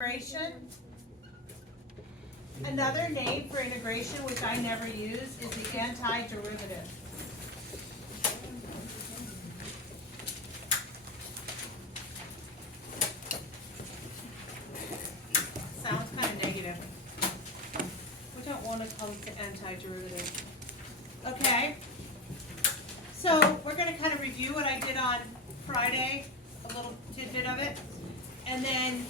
Integration. Another name for integration, which I never use, is the antiderivative. Sounds kind of negative. We don't want to call it the antiderivative. Okay. So we're going to kind of review what I did on Friday, a little tidbit of it, and then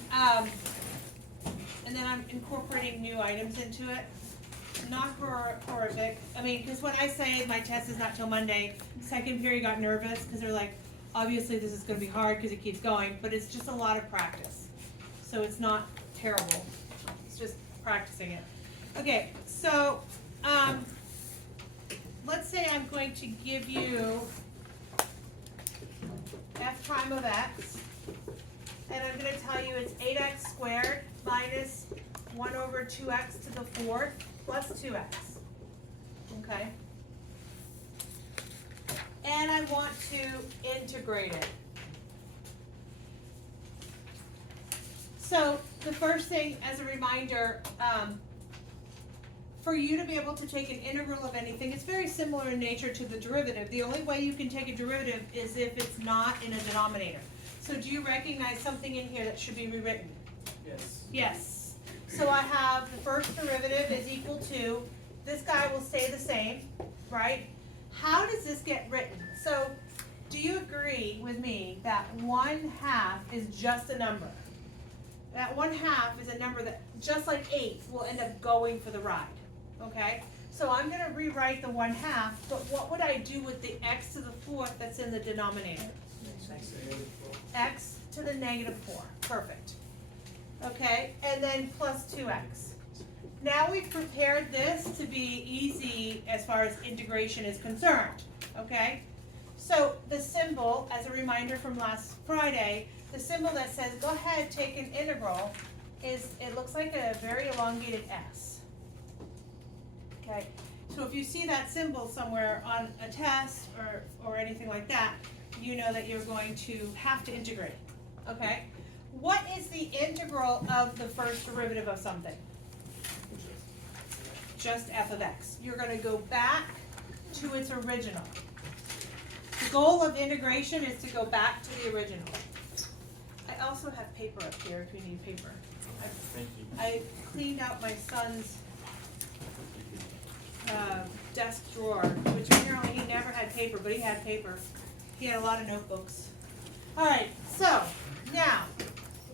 I'm incorporating new items into it. Not horrific. I mean, because when I say my test is not till Monday, second period got nervous because they're like, obviously this is going to be hard because it keeps going, but it's just a lot of practice. So it's not terrible. It's just practicing it. Okay, so let's say I'm going to give you f prime of x, and I'm going to tell you it's 8x squared minus 1 over 2x to the fourth plus 2x. Okay? And I want to integrate it. So the first thing, as a reminder, for you to be able to take an integral of anything, it's very similar in nature to the derivative. The only way you can take a derivative is if it's not in a denominator. So do you recognize something in here that should be rewritten? Yes. Yes. So I have the first derivative is equal to, this guy will stay the same, right? How does this get written? So do you agree with me that 1/2 is just a number? That 1/2 is a number that, just like 8, will end up going for the ride, okay? So I'm going to rewrite the 1/2, but what would I do with the x to the fourth that's in the denominator? X to the -4, perfect. Okay, and then plus 2x. Now we've prepared this to be easy as far as integration is concerned, okay? So the symbol, as a reminder from last Friday, the symbol that says go ahead, take an integral, is, it looks like a very elongated S. Okay, so if you see that symbol somewhere on a test or anything like that, you know that you're going to have to integrate, okay? What is the integral of the first derivative of something? Just f of x. You're going to go back to its original. The goal of integration is to go back to the original. I also have paper up here if you need paper. I cleaned out my son's desk drawer, which apparently he never had paper, but he had paper. He had a lot of notebooks. All right, so now,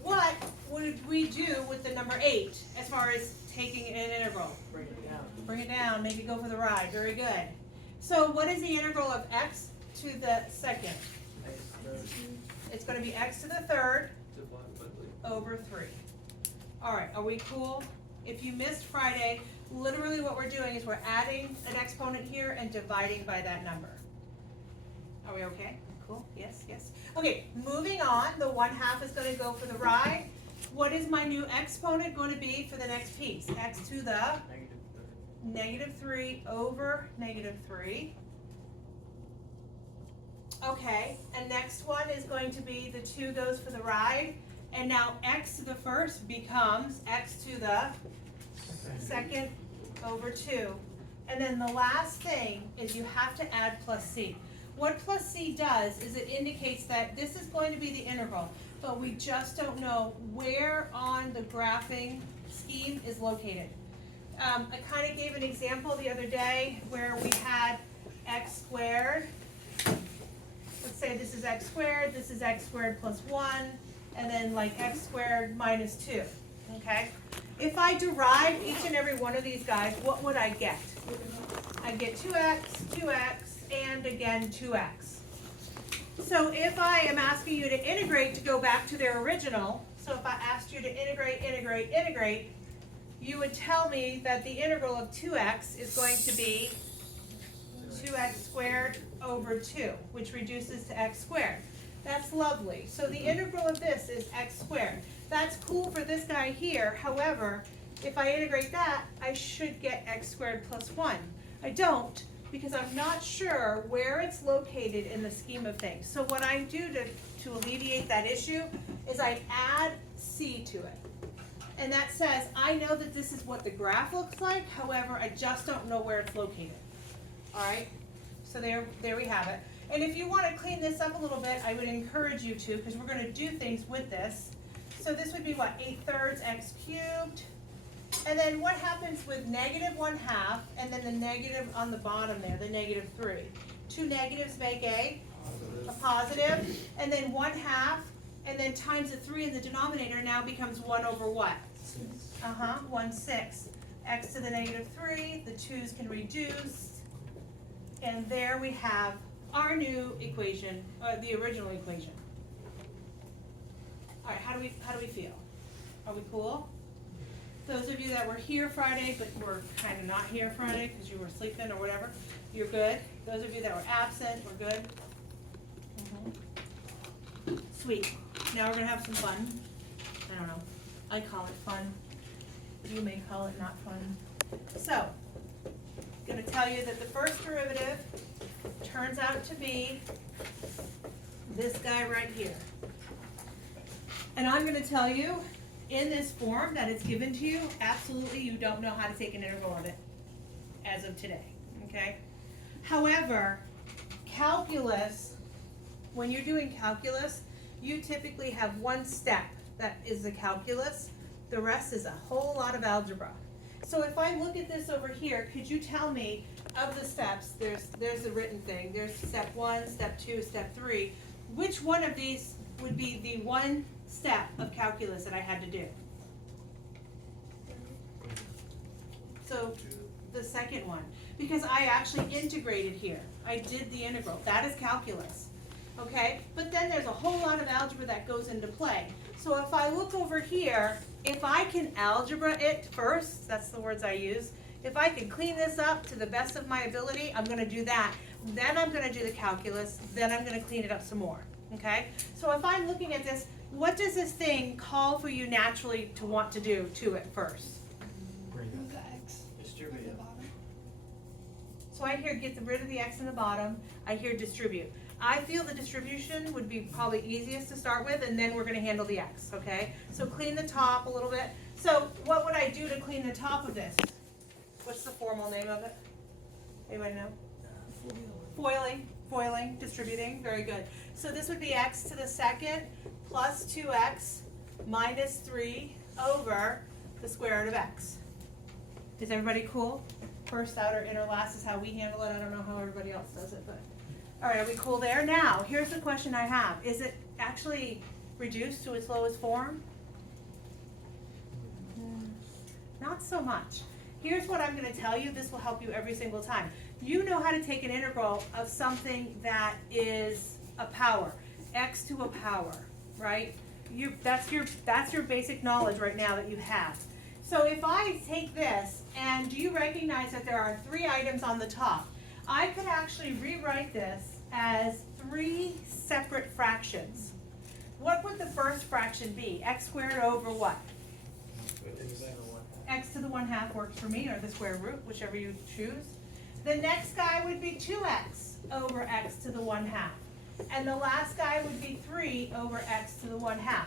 what would we do with the number 8 as far as taking an integral? Bring it down. Bring it down, maybe go for the ride. Very good. So what is the integral of x to the second? It's going to be x to the third over 3. All right, are we cool? If you missed Friday, literally what we're doing is we're adding an exponent here and dividing by that number. Are we okay? Cool? Yes, yes. Okay, moving on, the 1/2 is going to go for the ride. What is my new exponent going to be for the next piece? X to the -3 over -3. Okay, and next one is going to be the 2 goes for the ride. And now x to the first becomes x to the second over 2. And then the last thing is you have to add plus c. What plus c does is it indicates that this is going to be the integral, but we just don't know where on the graphing scheme is located. I kind of gave an example the other day where we had x squared. Let's say this is x squared, this is x squared plus 1, and then like x squared minus 2, okay? If I derive each and every one of these guys, what would I get? I get 2x, 2x, and again 2x. So if I am asking you to integrate to go back to their original, so if I asked you to integrate, you would tell me that the integral of 2x is going to be 2x squared over 2, which reduces to x squared. That's lovely. So the integral of this is x squared. That's cool for this guy here. However, if I integrate that, I should get x squared plus 1. I don't, because I'm not sure where it's located in the scheme of things. So what I do to alleviate that issue is I add c to it. And that says, I know that this is what the graph looks like, however, I just don't know where it's located. All right, so there we have it. And if you want to clean this up a little bit, I would encourage you to, because we're going to do things with this. So this would be what, 8/3 x cubed. And then what happens with -1/2, and then the negative on the bottom there, the -3. Two negatives make a positive, and then 1/2, and then times the 3 in the denominator now becomes 1 over what? 1/6. X to the -3, the 2's can reduce, and there we have our new equation, the original equation. All right, how do we feel? Are we cool? Those of you that were here Friday, but were kind of not here Friday because you were sleeping or whatever, you're good. Those of you that were absent, we're good. Sweet. Now we're gonna have some fun. I don't know. I call it fun. You may call it not fun. So, I'm gonna tell you that the first derivative turns out to be this guy right here. And I'm gonna tell you, in this form that it's given to you, absolutely you don't know how to take an integral of it as of today, okay? However, calculus, when you're doing calculus, you typically have one step that is the calculus. The rest is a whole lot of algebra. So if I look at this over here, could you tell me of the steps, there's the written thing, there's step 1, step 2, step 3, which one of these would be the one step of calculus that I had to do? So the second one, because I actually integrated here. I did the integral. That is calculus. Okay? But then there's a whole lot of algebra that goes into play. So if I look over here, if I can algebra it first, that's the words I use, if I can clean this up to the best of my ability, I'm going to do that. Then I'm going to do the calculus. Then I'm going to clean it up some more. Okay? So if I'm looking at this, what does this thing call for you naturally to want to do to it first? Move the x. Distribute to the it. bottom. So I hear get rid of the x in the bottom. I hear distribute. I feel the distribution would be probably easiest to start with, and then we're going to handle the x, okay? So clean the top a little bit. So what would I do to clean the top of this? What's the formal name of it? Anybody know? Foiling, distributing, very good. So this would be x to the second plus 2x minus 3 over the square root of x. Is everybody cool? First, outer, inner, last is how we handle it. I don't know how everybody else does it, but. All right, are we cool there? Now, here's the question I have. Is it actually reduced to its lowest form? Not so much. Here's what I'm going to tell you. This will help you every single time. You know how to take an integral of something that is a power, x to a power, right? That's your basic knowledge right now that you have. So if I take this, and do you recognize that there are 3 items on the top? I could actually rewrite this as 3 separate fractions. What would the first fraction be? X squared over what? X to the 1/2 works for me, or the square root, whichever you choose. The next guy would be 2x over x to the 1/2. And the last guy would be 3 over x to the 1/2.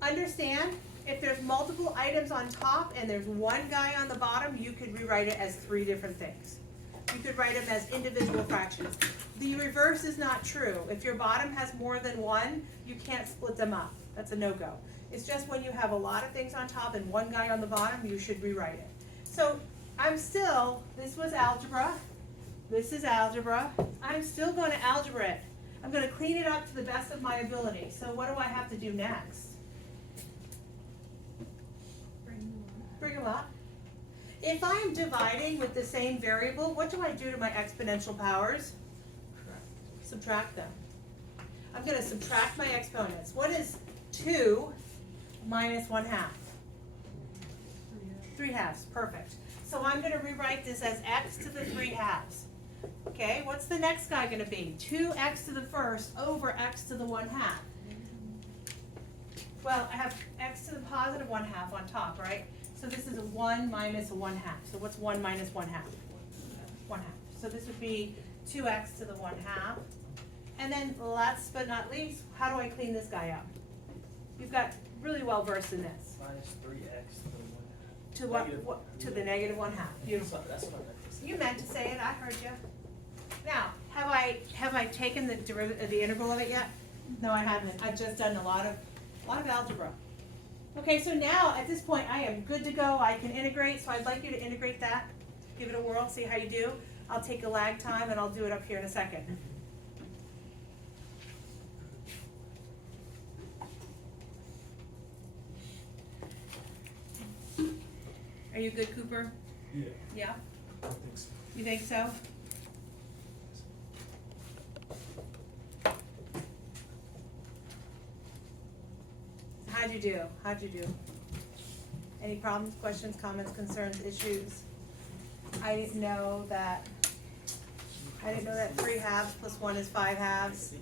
Understand, if there's multiple items on top and there's one guy on the bottom, you could rewrite it as 3 different things. You could write them as individual fractions. The reverse is not true. If your bottom has more than one, you can't split them up. That's a no-go. It's just when you have a lot of things on top and one guy on the bottom, you should rewrite it. So this was algebra. This is algebra. I'm still going to algebra it. I'm going to clean it up to the best of my ability. So what do I have to do next? Bring them up. If I'm dividing with the same variable, what do I do to my exponential powers? Subtract them. I'm going to subtract my exponents. What is 2 minus 1/2? 3/2, perfect. So I'm going to rewrite this as x to the 3/2. Okay, what's the next guy going to be? 2x to the first over x to the 1/2. Well, I have x to the positive 1/2 on top, right? So this is a 1 minus a 1/2. So what's 1 minus 1/2? 1/2. So this would be 2x to the 1/2. And then last but not least, how do I clean this guy up? You've got really well versed in this. Minus 3x To what, Negative to the negative 1/2. Beautiful. That's what I meant to say. You meant to say it, I heard you. Now, have I taken the the integral of it yet? No, I haven't. I've just done a lot of algebra. Okay, so now at this point I am good to go. I can integrate, so I'd like you to integrate that. Give it a whirl, see how you do. I'll take a lag time and I'll do it up here in a second. Are you good, Cooper? Yeah. Yeah? I think so. You think so? How'd you do? How'd you do? Any problems, questions, comments, concerns, issues? I didn't know that 3 halves plus 1 is 5 halves.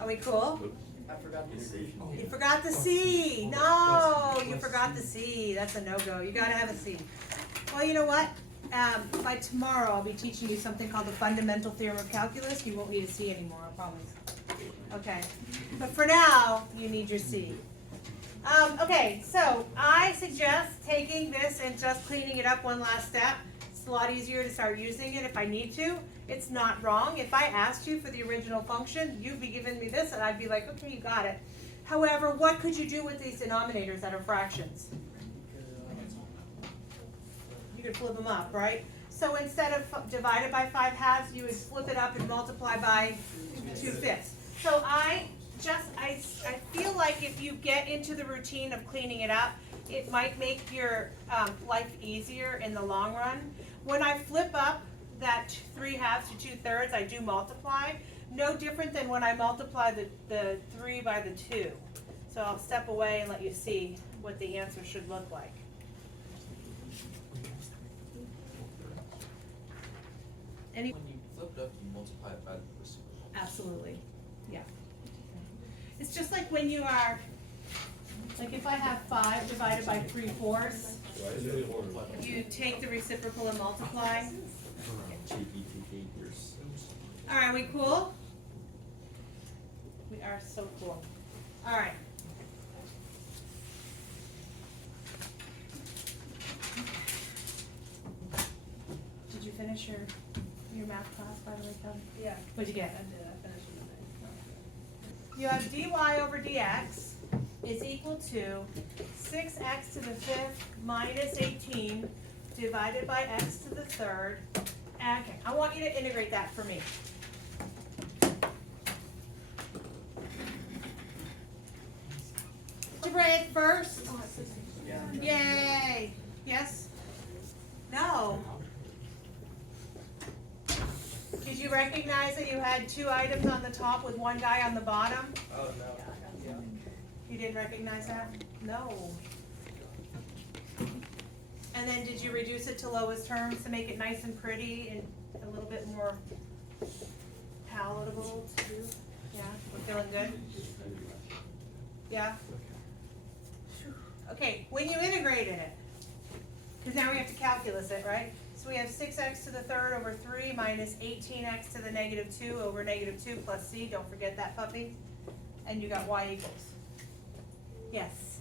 Are we cool? I forgot the C. You forgot the C. No, you forgot the C. That's a no-go. You gotta have a C. Well, you know what? By tomorrow, I'll be teaching you something called the fundamental theorem of calculus. You won't need a C anymore, I promise. Okay. But for now, you need your C. Okay, so I suggest taking this and just cleaning it up one last step. It's a lot easier to start using it if I need to. It's not wrong. If I asked you for the original function, you'd be giving me this and I'd be like, okay, you got it. However, what could you do with these denominators that are fractions? You could flip them up, right? So instead of divided by 5 halves, you would flip it up and multiply by 2/5. So I feel like if you get into the routine of cleaning it up, it might make your life easier in the long run. When I flip up that 3 halves to 2/3, I do multiply. No different than when I multiply the 3 by the 2. So I'll step away and let you see what the answer should look like. Any? When you flip it up, you multiply it by the reciprocal. Absolutely, yeah. It's just like when you are, like if I have 5 divided by 3/4, you take the reciprocal and multiply. All right, we cool? We are so cool. All right. Did you finish your math class, by the way, Kelly? Yeah. What'd you get? I did, I finished it. You have dy over dx is equal to 6x to the 5th minus 18 divided by x to the 3rd. Okay, I want you to integrate that for me. Algebraic first. Yay. Yes? No. Did you recognize that you had 2 items on the top with 1 guy on the bottom? Oh, no. Yeah. You didn't recognize that? No. And then did you reduce it to lowest terms to make it nice and pretty and a little bit more palatable to do? Yeah, we're feeling good? Yeah? Okay, when you integrated it, because now we have to calculus it, right? So we have 6x to the 3rd over 3 minus 18x to the negative 2 over negative 2 plus c. Don't forget that, puppy. And you got y equals. Yes.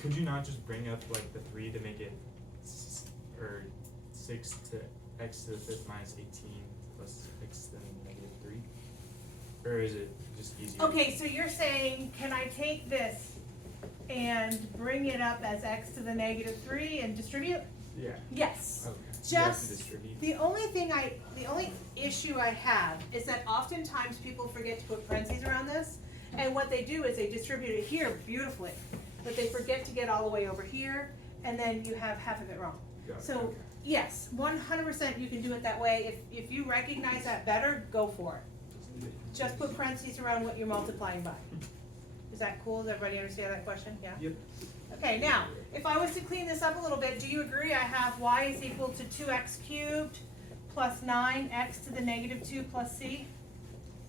Could you not just bring up like the 3 to make it, or 6 to x to the 5th minus 18 plus x to the negative 3? Or is it just easier? Okay, so you're saying, can I take this and bring it up as x to the negative 3 and distribute? Yeah. Yes. Okay. You have to Just, distribute. the only issue I have is that oftentimes people forget to put parentheses around this, and what they do is they distribute it here beautifully, but they forget to get all the way over here, and then you have half of it wrong. Got it, So, okay. yes, 100% you can do it that way. If you recognize that better, go for it. Just put parentheses around what you're multiplying by. Is that cool? Does everybody understand that question? Yeah? Yep. Okay, now, if I was to clean this up a little bit, do you agree I have y is equal to 2x cubed plus 9x to the negative 2 plus c?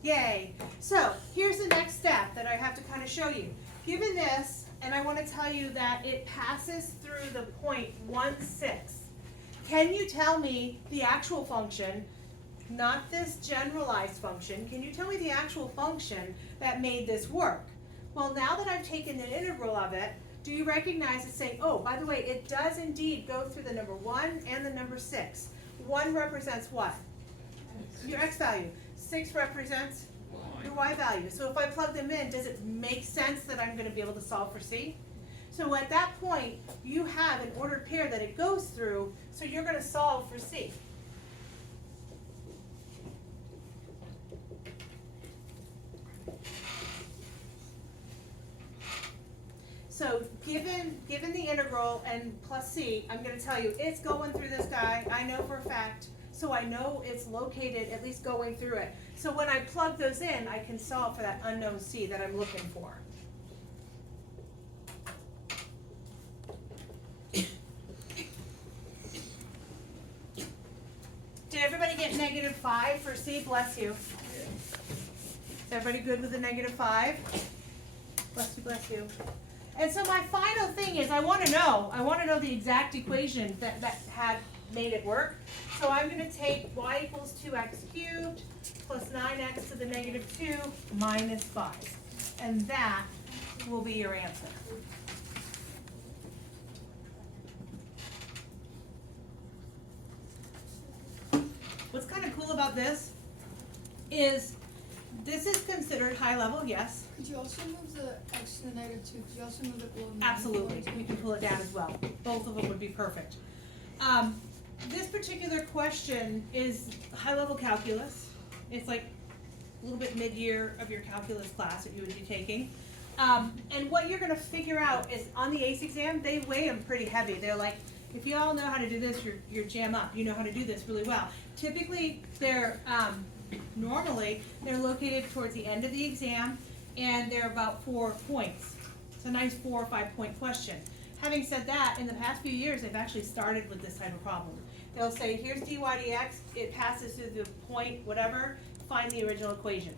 Yay. So, here's the next step that I have to kind of show you. Given this, and I want to tell you that it passes through the point 1/6, can you tell me the actual function, not this generalized function, can you tell me the actual function that made this work? Well, now that I've taken an integral of it, do you recognize it's saying, oh, by the way, it does indeed go through the number 1 and the number 6. 1 represents what? Your x value. 6 represents your y value. So if I plug them in, does it make sense that I'm going to be able to solve for C? So at that point, you have an ordered pair that it goes through, so you're going to solve for C. So given the integral and plus C, I'm going to tell you it's going through this guy. I know for a fact, so I know it's located, at least going through it. So when I plug those in, I can solve for that unknown C that I'm looking for. Did everybody get -5 for C? Bless you. Is everybody good with the -5? Bless you, bless you. And so my final thing is I want to know the exact equation that had made it work. So I'm going to take y equals 2x cubed plus 9x to the -2 minus 5. And that will be your answer. What's kind of cool about this is this is considered high level, yes. Could you also move the x to the -2? Could you also move it below 9? Absolutely, we can pull it down as well. Both of them would be perfect. This particular question is high-level calculus. It's like a little bit mid-year of your calculus class that you would be taking. And what you're gonna figure out is on the Aice exam, they weigh them pretty heavy. They're like, if you all know how to do this, you're jam up. You know how to do this really well. Typically, normally, they're located towards the end of the exam, and they're about 4 points. It's a nice 4 or 5 point question. Having said that, in the past few years, they've actually started with this type of problem. They'll say, here's dy dx, it passes through the point, whatever, find the original equation.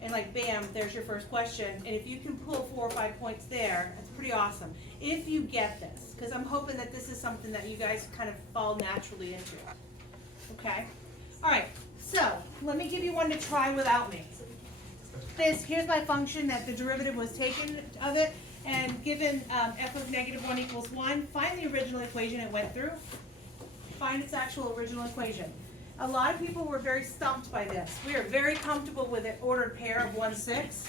And like, bam, there's your first question. And if you can pull 4 or 5 points there, that's pretty awesome. If you get this, because I'm hoping that this is something that you guys kind of fall naturally into. Okay? All right, so let me give you one to try without me. Here's my function that the derivative was taken of it, and given f of -1 equals 1, find the original equation it went through. Find its actual original equation. A lot of people were very stumped by this. We are very comfortable with an ordered pair of 1, 6.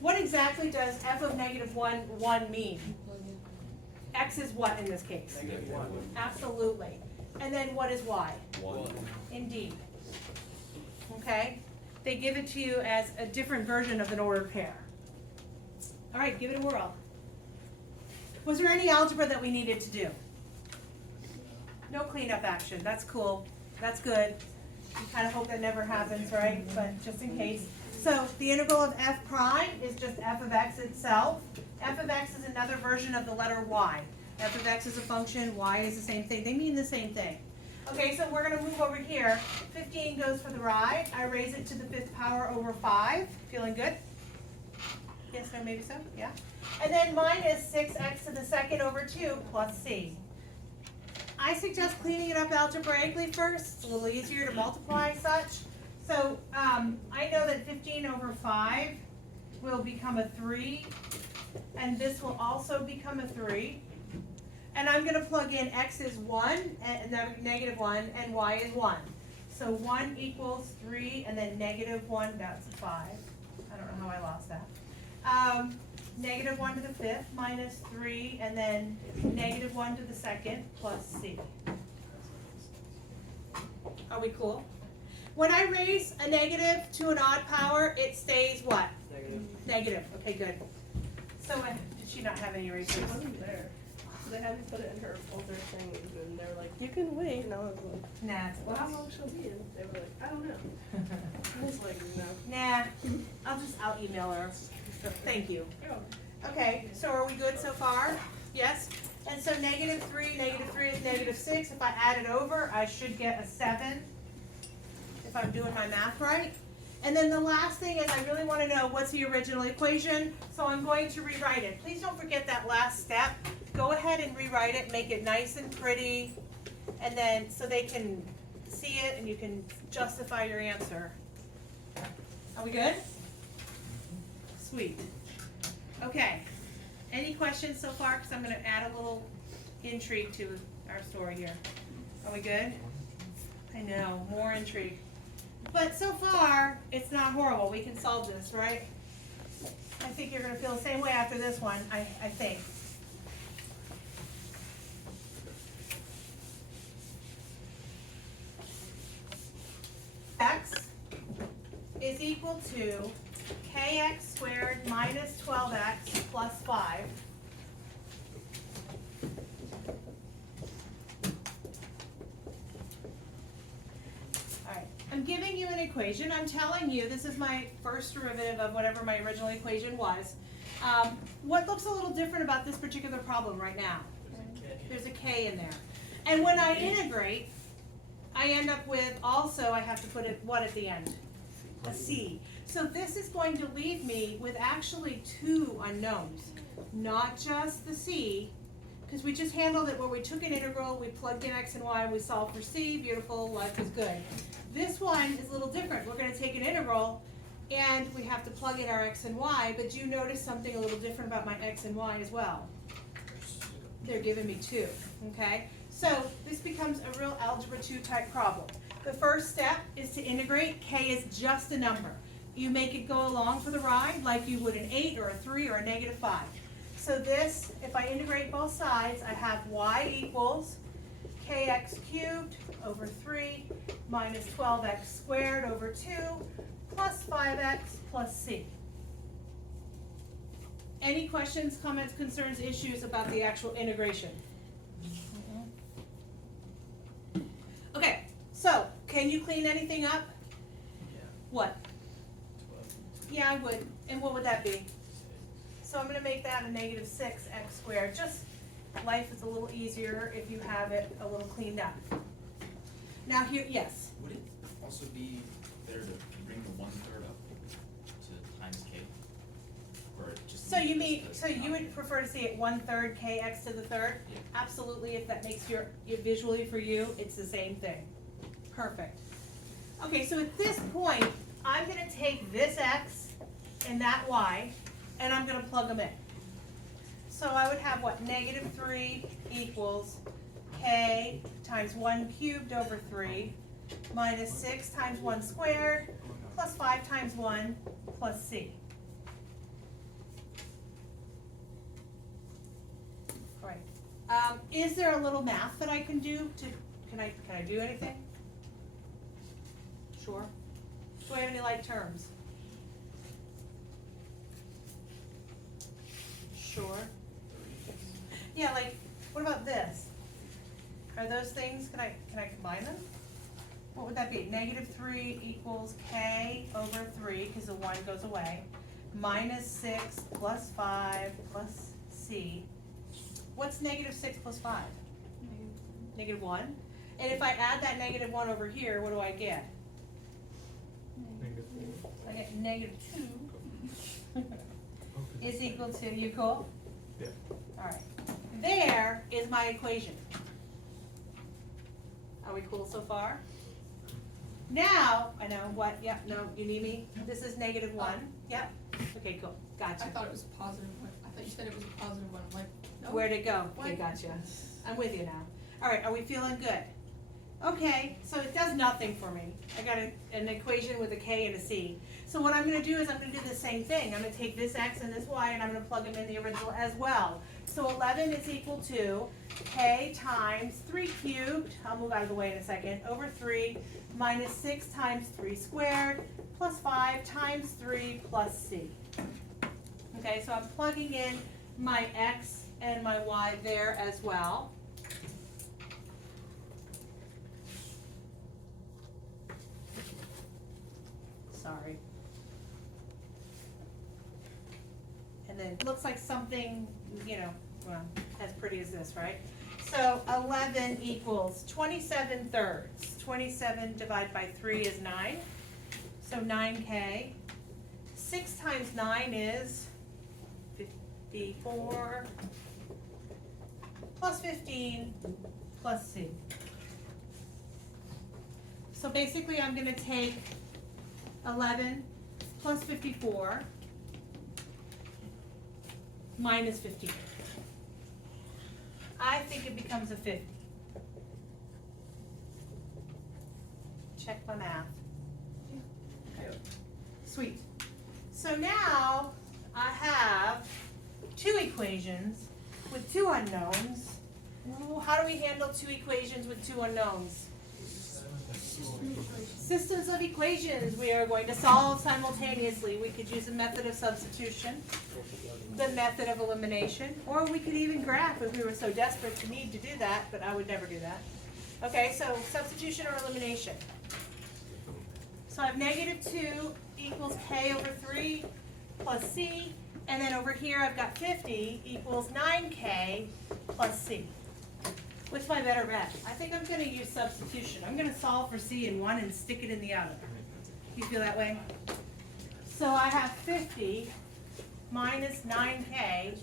What exactly does f of -1, 1 mean? X is what in this case? -1. Absolutely. And then what is y? 1. Indeed. Okay? They give it to you as a different version of an ordered pair. All right, give it a whirl. Was there any algebra that we needed to do? No cleanup action. That's cool. That's good. You kind of hope that never happens, right? But just in case. So the integral of f prime is just f of x itself. F of x is another version of the letter y. F of x is a function, y is the same thing. They mean the same thing. Okay, so we're going to move over here. 15 goes for the ride. I raise it to the 5th power over 5. Feeling good? Yes, no, maybe so? Yeah. And then minus 6x to the 2nd over 2 plus c. I suggest cleaning it up algebraically first. It's a little easier to multiply such. So I know that 15 over 5 will become a 3. And this will also become a 3. And I'm going to plug in x is 1, and -1, and y is 1. So 1 equals 3, and then -1, that's 5. I don't know how I lost that. -1 to the 5th minus 3, and then -1 to the 2nd plus c. Are we cool? When I raise a negative to an odd power, it stays what? Negative. Okay, good. So did she not have any She erasers? wasn't there. So they had me put it in her folder thing, and they're like, you can wait. And I was like, Nah, it's well, how long she'll be? And they were like, I don't know. I was like, no. Nah, I'll email her. Thank you. Okay, so are we good so far? Yes? And so -3 is -6. If I add it over, I should get a 7, if I'm doing my math right. And then the last thing is I really want to know what's the original equation, so I'm going to rewrite it. Please don't forget that last step. Go ahead and rewrite it, make it nice and pretty, and then so they can see it and you can justify your answer. Are we good? Sweet. Okay, any questions so far? Because I'm gonna add a little intrigue to our story here. Are we good? I know, more intrigue. But so far, it's not horrible. We can solve this, right? I think you're gonna feel the same way after this one, I think. X is equal to kx squared minus 12x plus 5. Alright, I'm giving you an equation. I'm telling you this is my first derivative of whatever my original equation was. What looks a little different about this particular problem right now? There's a k in there. And when I integrate, I end up with also, I have to put it, what at the end? A c. So this is going to leave me with actually two unknowns, not just the c, because we just handled it where we took an integral, we plugged in x and y, and we solved for c, beautiful, life is good. This one is a little different. We're going to take an integral, and we have to plug in our x and y, but you notice something a little different about my x and y as well. They're giving me two, okay? So this becomes a real algebra 2 type problem. The first step is to integrate. K is just a number. You make it go along for the ride like you would an 8 or a 3 or a negative 5. So this, if I integrate both sides, I have y equals kx cubed over 3 minus 12x squared over 2 plus 5x plus c. Any questions, comments, concerns, issues about the actual integration? Okay, so can you clean anything up? Yeah. What? 12. Yeah, I would. And what would that be? So I'm gonna make that a negative 6x squared. Just, life is a little easier if you have it a little cleaned up. Now here, yes. Would it also be better to bring the 1/3 up to times k? Or just So you leave mean, this so as you would denominator? prefer to see it 1/3 kx to the third? Yeah. Absolutely, if that makes your visually for you, it's the same thing. Perfect. Okay, so at this point, I'm gonna take this x and that y, and I'm gonna plug them in. So I would have what, negative 3 equals k times 1 cubed over 3 minus 6 times 1 squared plus 5 times 1 plus c. All right. Is there a little math that I can do to, can I do anything? Sure. Do I have any like terms? Sure. Yeah, like, what about this? Are those things, can I combine them? What would that be? Negative 3 equals k over 3, because the 1 goes away, minus 6 plus 5 plus c. What's negative 6 plus 5? Negative 1. And if I add that negative 1 over here, what do I get? Negative I get negative 2 is equal to, you cool? Yeah. Alright. There is my equation. Are we cool so far? Now, I know what, yep, no, you need me? This is negative 1, yep. Okay, cool, gotcha. I thought it was a positive one. I thought you said it was a positive one. I'm like, no. Where'd it go? What? Okay, gotcha. I'm with you now. Alright, are we feeling good? Okay, so it does nothing for me. I got an equation with a k and a c. So what I'm gonna do is I'm gonna do the same thing. I'm gonna take this x and this y and I'm gonna plug them in the original as well. So 11 is equal to k times 3 cubed, I'll move out of the way in a second, over 3 minus 6 times 3 squared plus 5 times 3 plus c. Okay, so I'm plugging in my x and my y there as well. Sorry. And then it looks like something, you know, well, as pretty as this, right? So 11 equals 27 thirds. 27 divided by 3 is 9. So 9k. 6 times 9 is 54 plus 15 plus c. So basically I'm going to take 11 plus 54 minus 15. I think it becomes a 50. Check my math. Sweet. So now I have two equations with two unknowns. Ooh, how do we handle two equations with two unknowns? Systems of equations we are going to solve simultaneously. We could use a method of substitution, the method of elimination, or we could even graph if we were so desperate to need to do that, but I would never do that. Okay, so substitution or elimination. So I have -2 equals k over 3 plus c, and then over here I've got 50 equals 9k plus c. What's my better bet? I think I'm going to use substitution. I'm going to solve for c in one and stick it in the other. Do you feel that way? So I have 50 minus 9k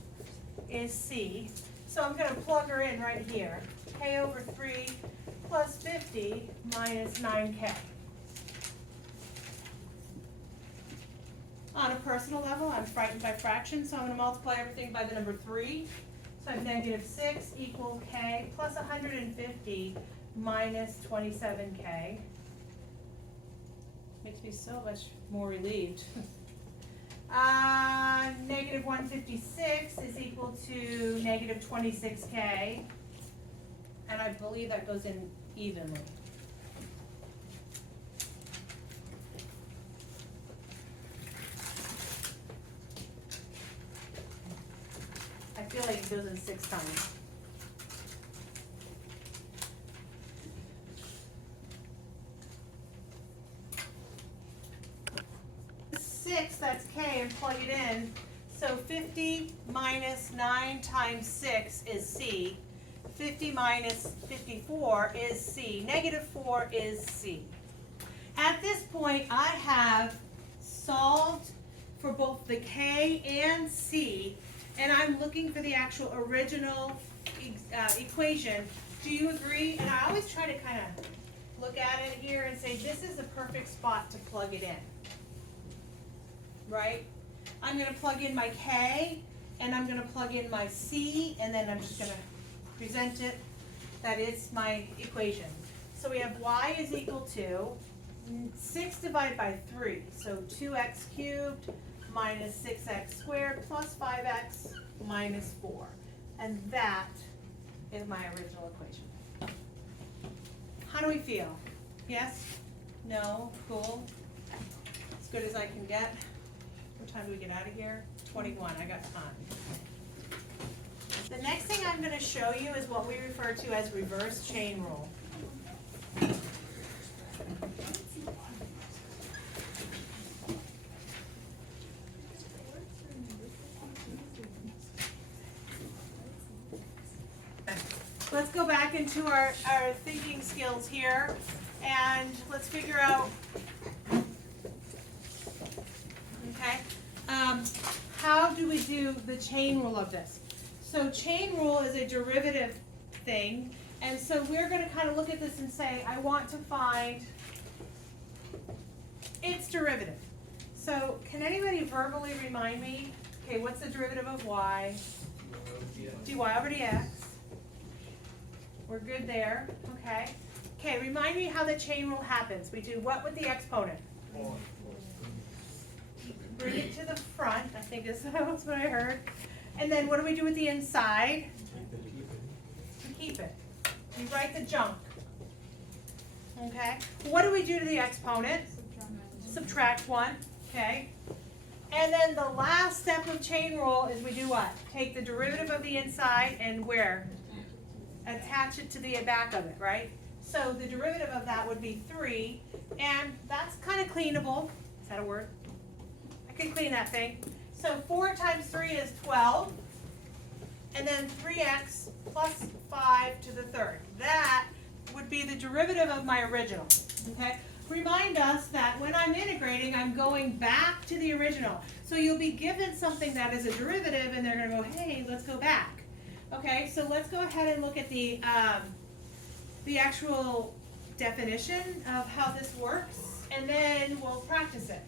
is c. So I'm going to plug her in right here. K over 3 plus 50 minus 9k. On a personal level, I'm frightened by fractions, so I'm going to multiply everything by the number 3. So I have -6 equals k plus 150 minus 27k. Makes me so much more relieved. -156 is equal to -26k. And I believe that goes in evenly. I feel like it goes in 6 times. That's k, and plug it in. So 50 minus 9 times 6 is c. 50 minus 54 is c. -4 is c. At this point, I have solved for both the k and c, and I'm looking for the actual original equation. Do you agree? And I always try to kind of look at it here and say, this is the perfect spot to plug it in. Right? I'm going to plug in my k, and I'm going to plug in my c, and then I'm just going to present it that it's my equation. So we have y is equal to 6 divided by 3, so 2x cubed minus 6x squared plus 5x minus 4. And that is my original equation. How do we feel? Yes? No? Cool? As good as I can get? What time do we get out of here? 21, I got time. The next thing I'm going to show you is what we refer to as reverse chain rule. Let's go back into our thinking skills here, and let's figure out, okay, how do we do the chain rule of this? So chain rule is a derivative thing, and so we're going to kind of look at this and say, I want to find its derivative. So can anybody verbally remind me, okay, what's the derivative of y? dy over dx. We're good there, okay. Okay, remind me how the chain rule happens. We do what with the exponent? Bring it to the front, I think that's what I heard. And then what do we do with the inside? We keep it. We write the junk. Okay. What do we do to the exponent? Subtract 1. Okay. And then the last step of chain rule is we do what? Take the derivative of the inside and where? Attach it to the back of it, right? So the derivative of that would be 3, and that's kind of cleanable. Is that a word? I could clean that thing. So 4 times 3 is 12, and then 3x plus 5 to the third. That would be the derivative of my original, okay? Remind us that when I'm integrating, I'm going back to the original. So you'll be given something that is a derivative, and they're going to go, hey, let's go back. Okay, so let's go ahead and look at the actual definition of how this works, and then we'll practice it.